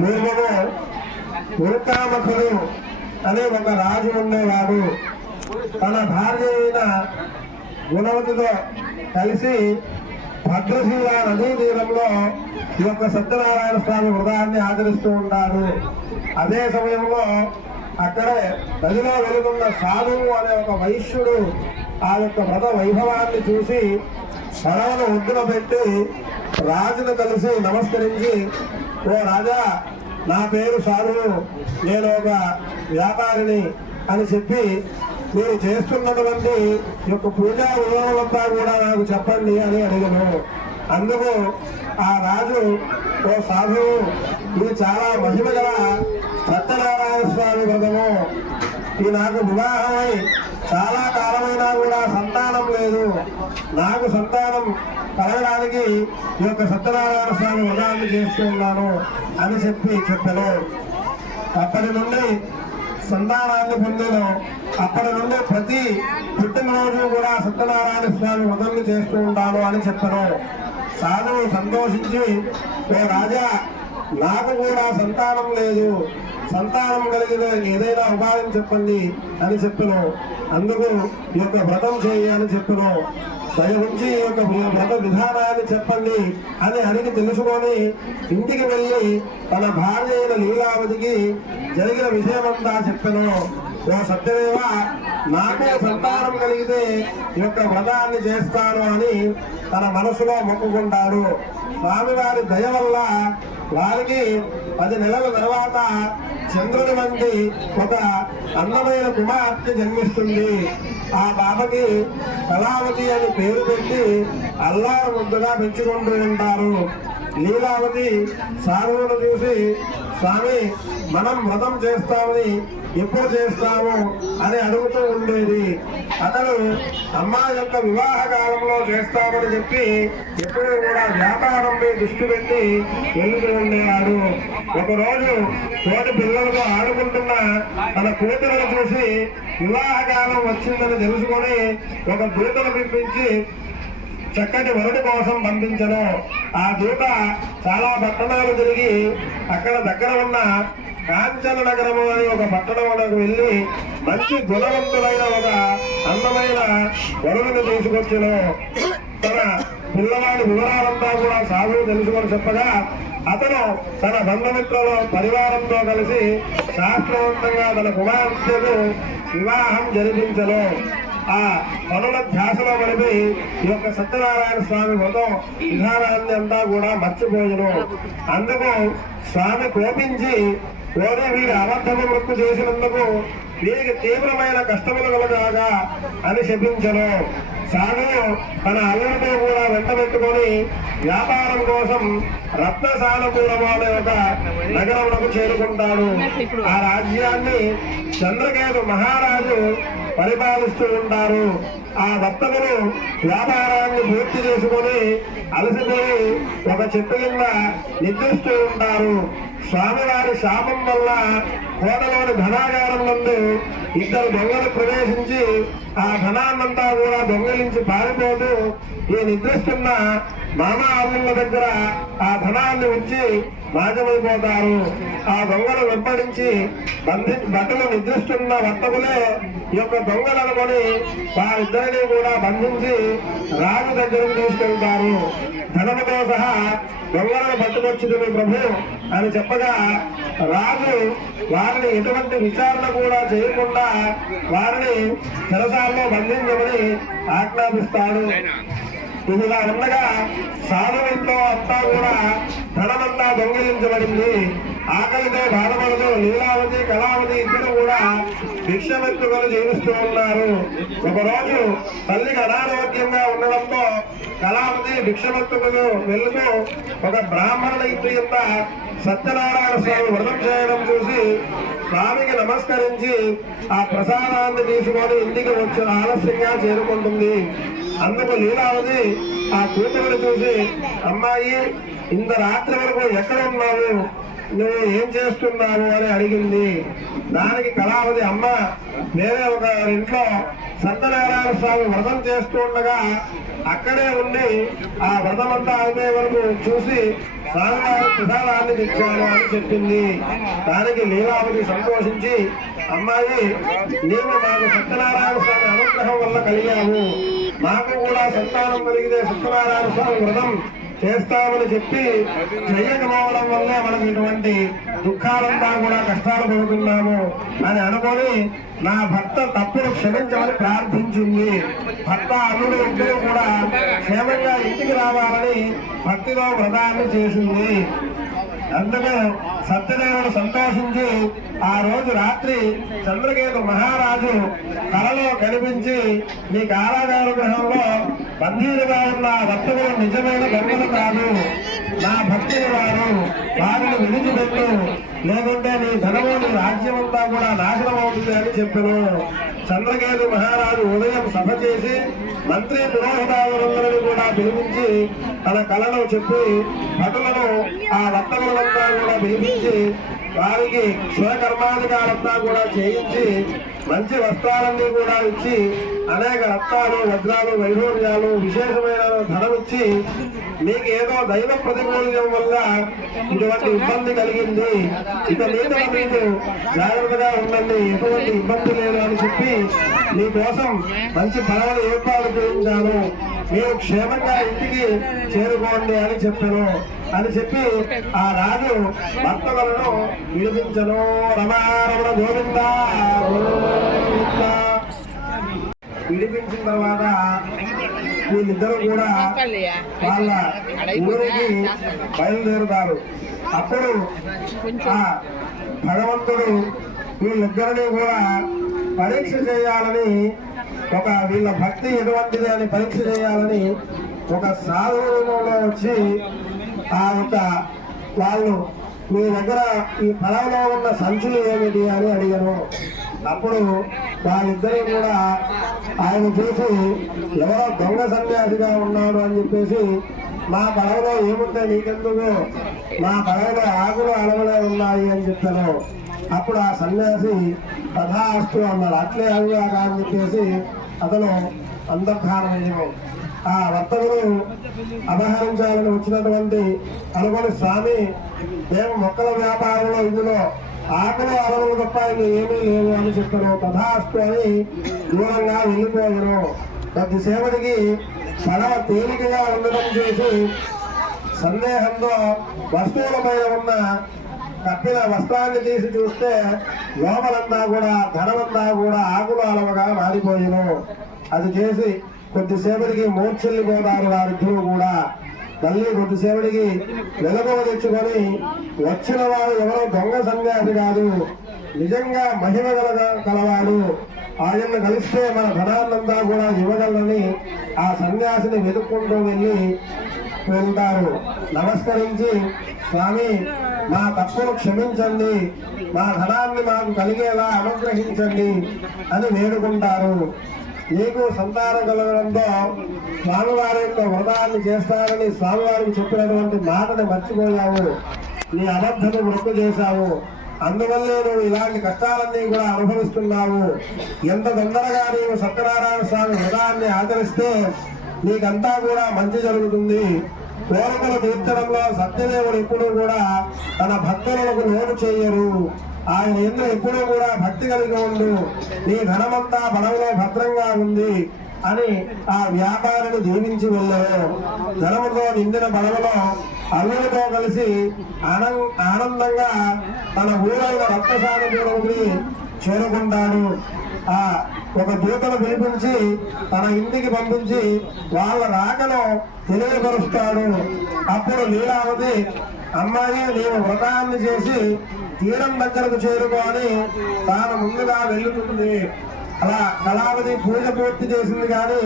పూర్వము ఉల్కాముఖుడు అనే ఒక రాజు ఉండేవాడు. తన భార్య అయిన గుణవతితో కలిసి భద్రశీల నదీ తీరంలో ఈ యొక్క సత్యనారాయణ స్వామి వ్రతాన్ని ఆచరిస్తూ ఉంటారు. అదే సమయంలో అక్కడే నదిలో వెలుగున్న సాధువు అనే ఒక వైశ్యుడు ఆ యొక్క వ్రత వైభవాన్ని చూసి పడవను ఒడ్డున పెట్టి రాజును కలిసి నమస్కరించి, ఓ రాజా, నా పేరు సాధువు, నేను ఒక వ్యాపారిని అని చెప్పి మీరు చేస్తున్నటువంటి యొక్క పూజా వివరాలంతా కూడా నాకు చెప్పండి అని అడిగను. అందుకు ఆ రాజు, ఓ సాధువు, ఇది చాలా మహిమ గల సత్యనారాయణ స్వామి వ్రతము. ఈ నాకు వివాహమై చాలా కాలమైనా కూడా సంతానం లేదు. నాకు సంతానం కలగడానికి ఈ యొక్క సత్యనారాయణ స్వామి వ్రతాన్ని చేస్తూ ఉన్నాను అని చెప్పాను. అప్పటి నుండి సంతానాన్ని పొందాను. అప్పటి నుండి ప్రతి పుట్టినరోజు కూడా సత్యనారాయణ స్వామి వ్రతాన్ని చేస్తూ ఉంటాను అని చెప్పాను. సాధువు సంతోషించి, ఓ రాజా, నాకు కూడా సంతానం లేదు, సంతానం కలిగిన ఏదైనా ఉపాయం చెప్పండి అని చెప్పను. అందుకు ఈ యొక్క వ్రతం చేయి అని చెప్పను. దయ ఉంచి ఈ యొక్క వ్రత విధానాన్ని చెప్పండి అని అడిగి తెలుసుకొని ఇంటికి వెళ్ళి తన భార్య అయిన లీలావతికి జరిగిన విషయమంతా చెప్పను. ఓ సత్యదేవ, నాకే సంతానం కలిగితే ఈ యొక్క వ్రతాన్ని చేస్తాను అని తన మనసులో మొక్కుకుంటాడు. స్వామివారి దయ వల్ల వారికి 10 నెలల తర్వాత చంద్రుని వంటి ఒక అందమైన కుమార్తె జన్మిస్తుంది. ఆ బాబకి కళావతి అని పేరు పెట్టి అల్లారు ముద్దుగా పెంచుకుంటూ ఉంటారు. లీలావతి సాధువును చూసి, స్వామి, మనం వ్రతం చేస్తామని ఎప్పుడు చేస్తాము అని అడుగుతూ ఉండేది. అతడు అమ్మాయి యొక్క వివాహ కాలంలో చేస్తామని చెప్పి ఎప్పుడూ కూడా వ్యాపారంపై దృష్టి పెట్టి వెళ్తూ ఉండేవాడు. ఒకరోజు తోటి పిల్లలతో ఆడుకుంటున్న తన కూతురును చూసి వివాహ కాలం వచ్చిందని తెలుసుకొని ఒక దూతను పిలిపించి చక్కటి వరుడి కోసం పంపించను. ఆ దూత చాలా పట్టణాలు తిరిగి అక్కడ దగ్గర ఉన్న కాంచన నగరము అని ఒక పట్టణంలోకి వెళ్ళి మంచి గుణవంతులైన ఒక అందమైన వరుడిని తీసుకొచ్చును. తన పిల్లవాడి వివరాలంతా కూడా సాధువు తెలుసుకొని చెప్పగా అతను తన బంధుమిత్రుల పరివారంతో కలిసి శాస్త్రవంతంగా తన కుమార్తెకు వివాహం జరిపించను. ఆ పనుల ధ్యాసలో కలిపి ఈ యొక్క సత్యనారాయణ స్వామి వ్రతం విధానాన్ని అంతా కూడా మర్చిపోయను. అందుకు స్వామి కోపించి, వీరి అబద్ధము మృక్కు చేసినందుకు వీరికి తీవ్రమైన కష్టములు కలగాగా అని శపించను. సాధువు తన అల్లుడితో కూడా వెంటబెట్టుకొని వ్యాపారం కోసం రత్నసానపురం అనే ఒక నగరంలో చేరుకుంటాడు. ఆ రాజ్యాన్ని చంద్రకేతు మహారాజు పరిపాలిస్తూ ఉంటారు. ఆ వర్తకులు వ్యాపారాన్ని పూర్తి చేసుకొని అలసిపోయి ఒక చెట్టు కింద నిద్రిస్తూ ఉంటారు. స్వామివారి శాపం వల్ల కోటలోని ధనాగారం నందు 2 దొంగలు ప్రవేశించి ఆ ధనాన్నంతా కూడా దొంగలించి పారిపోతూ ఈ నిద్రిస్తున్న మామా అల్లుళ్ళ దగ్గర ఆ ధనాన్ని ఉంచి నాశమైపోతారు. ఆ దొంగలు వెంబడించి బట్టలు నిద్రిస్తున్న వర్తకులే ఈ యొక్క దొంగలు అనుకొని వారిద్దరినీ కూడా బంధించి రాజు దగ్గరకు తీసుకెళ్తారు. ధనముతో సహా దొంగలను పట్టుకొచ్చింది ప్రభు అని చెప్పగా రాజు వారిని ఎటువంటి విచారణ కూడా చేయకుండా వారిని చెరసాలలో బంధించమని ఆజ్ఞాపిస్తాడు. ఇదిలా ఉండగా సాధువుతో అంతా కూడా ధనమంతా దొంగిలించబడింది. ఆకలితో బాధపడుతూ లీలావతి, కళావతి ఇద్దరు కూడా భిక్షమెత్తుకొని జీవిస్తూ ఉన్నారు. ఒకరోజు తల్లికి అనారోగ్యంగా ఉండడంతో కళావతి భిక్షమెత్తుకుని వెళుతూ ఒక బ్రాహ్మణుల ఇంటి యొక్క సత్యనారాయణ స్వామి వ్రతం చేయడం చూసి స్వామికి నమస్కరించి ఆ ప్రసాదాన్ని తీసుకొని ఇంటికి వచ్చి ఆలస్యంగా చేరుకుంటుంది. అందుకు లీలావతి ఆ కూతురుని చూసి, అమ్మాయి, ఇంత రాత్రి వరకు ఎక్కడ ఉన్నావు, నువ్వు ఏం చేస్తున్నావు అని అడిగింది. దానికి కళావతి, అమ్మ, నేనే ఒక ఇంట్లో సత్యనారాయణ స్వామి వ్రతం చేస్తూ ఉండగా అక్కడే ఉండి ఆ వ్రతమంతా అయిపోయే వరకు చూసి స్వామివారి ప్రసాదాన్ని తెచ్చాను అని చెప్పింది. దానికి లీలావతి సంతోషించి, అమ్మాయి నీవు మాకు సత్యనారాయణ స్వామి అనుగ్రహం వల్ల కలిగాము, మాకు కూడా సంతానం కలిగితే సత్యనారాయణ స్వామి వ్రతం చేస్తామని చెప్పి చెయ్యకపోవడం వల్లే మనం ఇటువంటి దుఃఖాలంతా కూడా కష్టాలు పడుతున్నాము అని అనుకొని నా భర్త తప్పును క్షమించమని ప్రార్థించింది. భర్త అల్లుడు ఇద్దరు కూడా క్షేమంగా ఇంటికి రావాలని భక్తిలో వ్రతాన్ని చేసింది. అందుకే సత్యదేవుడు సంతోషించి ఆ రోజు రాత్రి చంద్రకేతు మహారాజు కలలో కనిపించి, నీ కారాగార గృహంలో బందీలుగా ఉన్న భక్తులు నిజమైన దొంగలు కాదు, నా భక్తులు వారు, వారిని విడిచిపెట్టు, లేకుంటే నీ ధనము నీ రాజ్యం అంతా కూడా నాశనం అవుతుంది అని చెప్పాను. చంద్రకేతు మహారాజు ఉదయం సభ చేసి మంత్రి పురోహితాదులందరినీ కూడా పిలిపించి తన కళను చెప్పి భటులను ఆ వర్తకులంతా కూడా పిలిపించి వారికి క్షురకర్మాధికారంతా కూడా చేయించి మంచి వస్త్రాలన్నీ కూడా ఇచ్చి అనేక రత్నాలు వజ్రాలు వైఢూర్యాలు విశేషమైన ధనం ఇచ్చి, మీకు ఏదో దైవ ప్రతికూల్యం వల్ల ఇటువంటి ఇబ్బంది కలిగింది, ఇక మీద మీకు జాగ్రత్తగా ఉండండి, ఎటువంటి ఇబ్బంది లేదు అని చెప్పి మీకోసం మంచి పడవలు ఏర్పాటు చేయించాను, మీరు క్షేమంగా ఇంటికి చేరుకోండి అని చెప్పాను అని చెప్పి ఆ రాజు భక్తులను విడిపించను. రమారమణ గోవింద విడిపించిన తర్వాత వీళ్ళిద్దరూ కూడా వాళ్ళ ఊరికి బయలుదేరుతారు. అప్పుడు ఆ భగవంతుడు వీళ్ళిద్దరినీ కూడా పరీక్ష చేయాలని, వీళ్ళ భక్తి ఎటువంటిది అని పరీక్ష చేయాలని ఒక సాధువు రూపంలో వచ్చి ఆ యొక్క వాళ్ళు మీ దగ్గర ఈ పడవలో ఉన్న సంచులు ఏమిటి అని అడిగాను. అప్పుడు వాళ్ళిద్దరూ కూడా ఆయన చూసి ఎవరో దొంగ సన్యాసిగా ఉన్నాడు అని చెప్పేసి, మా పడవలో ఏముంటే నీకెందుకు, మా పడవలో ఆకులు అలవలే ఉన్నాయి అని చెప్పాను. అప్పుడు ఆ సన్యాసి తథాస్తు అన్నాడు. అట్లే అవిగాక అని చెప్పేసి అతను అంతర్ధానమయ్యాము. ఆ వర్తకులు అపహరించాలని వచ్చినటువంటి అనుకుని, స్వామి మేము మొక్కల వ్యాపారంలో ఇందులో ఆకలి అలవలు తప్ప ఇంక ఏమీ లేవు అని చెప్పాను. తథాస్తు అని దూరంగా వెళ్ళిపోయాను. కొద్దిసేపటికి పడవ తేలికగా ఉండడం చూసి సందేహంతో వస్తువుల పైన ఉన్న కప్పిన వస్త్రాన్ని తీసి చూస్తే లోపలంతా కూడా ధనమంతా కూడా ఆకులు అలవగా మారిపోయాను. అది చేసి కొద్దిసేపటికి మూర్ఛిల్లిపోతారు వారిద్దరూ కూడా. మళ్ళీ కొద్దిసేపటికి వెలుగువ తెచ్చుకొని, వచ్చిన వాడు ఎవరో దొంగ సన్యాసి కాదు, నిజంగా మహిమ కలవాడు, ఆయన్ని కలిస్తే మన ధనాన్నంతా కూడా ఇవ్వగలని ఆ సన్యాసిని వెతుక్కుంటూ వెళ్తారు. నమస్కరించి, స్వామి మా తప్పును క్షమించండి, మా ధనాన్ని మాకు కలిగేలా అనుగ్రహించండి అని వేడుకుంటారు. నీకు సంతానం కలగడంతో స్వామివారి యొక్క వ్రతాన్ని చేస్తారని స్వామివారికి చెప్పినటువంటి మాటని మర్చిపోయావు, నీ అబద్ధను మృక్కు చేశావు, అందువల్లే నువ్వు ఇలాంటి కష్టాలన్నీ కూడా అనుభవిస్తున్నావు. ఎంత తొందరగా నీవు సత్యనారాయణ స్వామి వ్రతాన్ని ఆచరిస్తే నీకంతా కూడా మంచి జరుగుతుంది. కోరికలు తీర్చడంలో సత్యదేవుడు ఎప్పుడూ కూడా తన భక్తులకు లోను చేయరు. ఆయన ఎందుకు ఎప్పుడూ కూడా భక్తి కలిగి ఉండు, నీ ధనమంతా పడవలో భద్రంగా ఉంది అని ఆ వ్యాపారిని దీవించి వెళ్ళారు. ధనముతో నిండిన పడవలో అల్లుడితో కలిసి ఆనందంగా తన ఊరైన రక్తసానుకి చేరుకుంటాడు. ఆ ఒక దూతను పిలిపించి తన ఇంటికి పంపించి వాళ్ళ రాకను తెలియపరుస్తాడు. అప్పుడు లీలావతి, అమ్మాయి నీవు వ్రతాన్ని చేసి తీరం దగ్గరకు చేరుకోని తాను ముందుగా వెళ్ళుతుంది. అలా కళావతి పూజ పూర్తి చేసింది, కానీ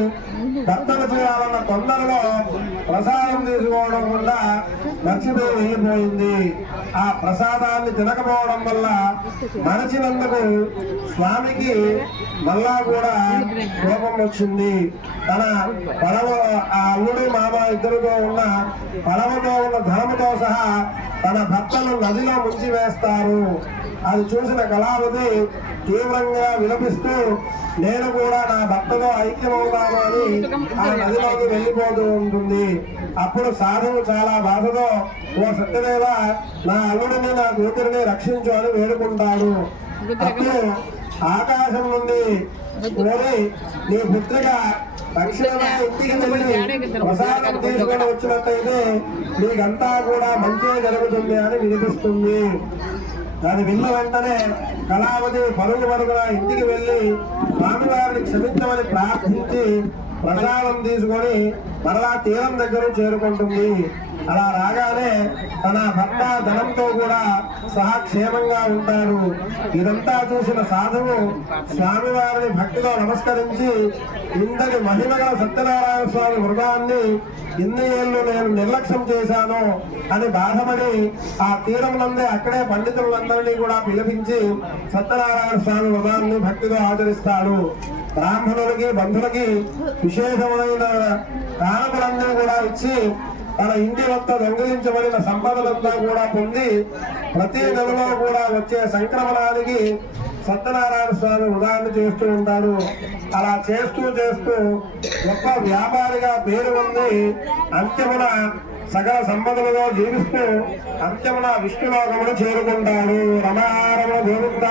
భర్తను చేయాలన్న తొందరలో ప్రసాదం తీసుకోవడం వల్ల మర్చిపోయి వెళ్ళిపోయింది. ఆ ప్రసాదాన్ని తినకపోవడం వల్ల మరచినందుకు స్వామికి మళ్ళా కూడా కోపం వచ్చింది. తన పడవ ఆ అల్లుడు మామ ఇద్దరితో ఉన్న పడవతో ఉన్న ధనముతో సహా తన భర్తను నదిలో ముంచి వేస్తారు. అది చూసిన కళావతి తీవ్రంగా విలపిస్తూ నేను కూడా నా భర్తతో ఐక్యమవుతాను అని ఆ నదిలోకి వెళ్ళిపోతూ ఉంటుంది. అప్పుడు సాధువు చాలా బాధతో, ఓ సత్యదేవ, నా అల్లుడిని నా కూతురిని రక్షించు అని వేడుకుంటాడు. అప్పుడు ఆకాశం నుండి నీ పుత్రిక తక్షణమే ఇంటికి వెళ్ళి ప్రసాదం తీసుకొని వచ్చినట్టయితే నీకంతా కూడా మంచి జరుగుతుంది అని వినిపిస్తుంది. అది విన్న వెంటనే కళావతి పరుగున ఇంటికి వెళ్లి స్వామివారిని క్షమించమని ప్రార్థించి ప్రసాదం తీసుకొని మరలా తీరం దగ్గర చేరుకుంటుంది. అలా రాగానే తన భర్త ధనంతో కూడా సహా క్షేమంగా ఉంటాడు. ఇదంతా చూసిన సాధువు స్వామివారిని భక్తితో నమస్కరించి, ఇంతటి మహిమగల సత్యనారాయణ స్వామి వృధాన్ని ఇన్ని ఏళ్ళు నేను నిర్లక్ష్యం చేశాను అని బాధపడి ఆ తీరం నందే అక్కడే పండితులందరినీ కూడా పిలిపించి సత్యనారాయణ స్వామి వృధాన్ని భక్తితో ఆచరిస్తాడు. బ్రాహ్మణులకి బంధువులకి విశేషమైన కానుకలన్నీ కూడా ఇచ్చి తన ఇంటి వద్ద దొంగిలించబడిన సంపదలంతా కూడా పొంది ప్రతి నెలలో కూడా వచ్చే సంక్రమణానికి సత్యనారాయణ స్వామి ఉదాహరణ చేస్తూ ఉంటాడు. అలా చేస్తూ గొప్ప వ్యాపారిగా పేరు ఉంది. అంత్యమున సకల సంపదలుగా జీవిస్తూ అంత్యమున విష్ణులోకమును చేరుకుంటాడు. రమారమ గోవింద